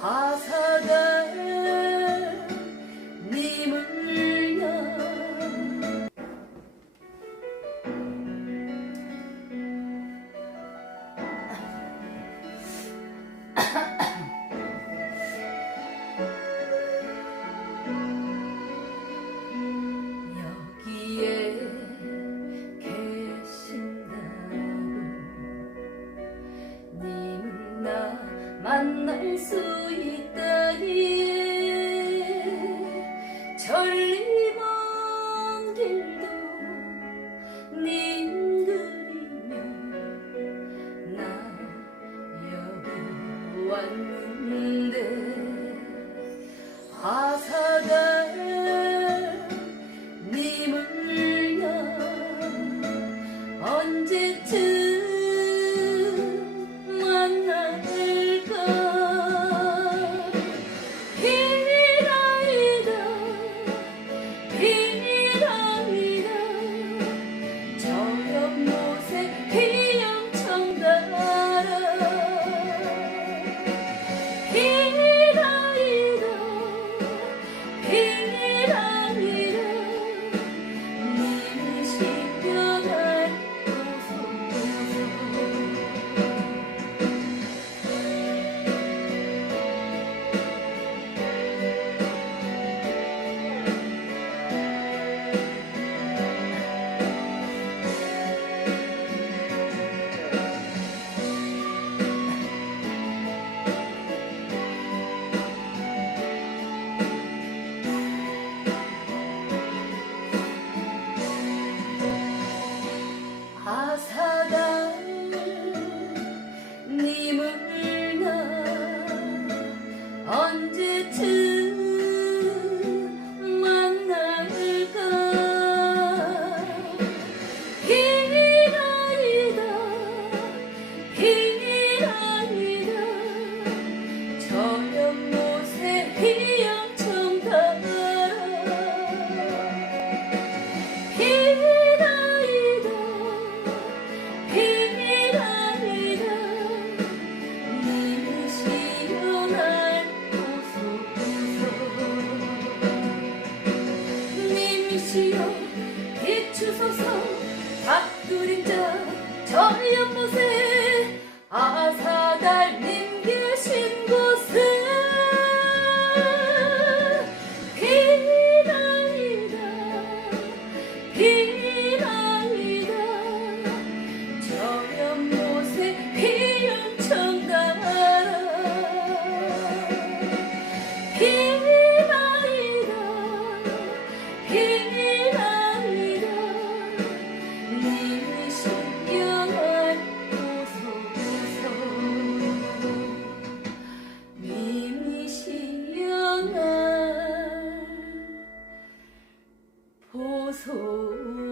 화사가 님을려 여기에 계신다고 님나 만날 수 천리만길도 님 그리며 나 여기 왔는데 화사가 님을 나 언제쯤 보소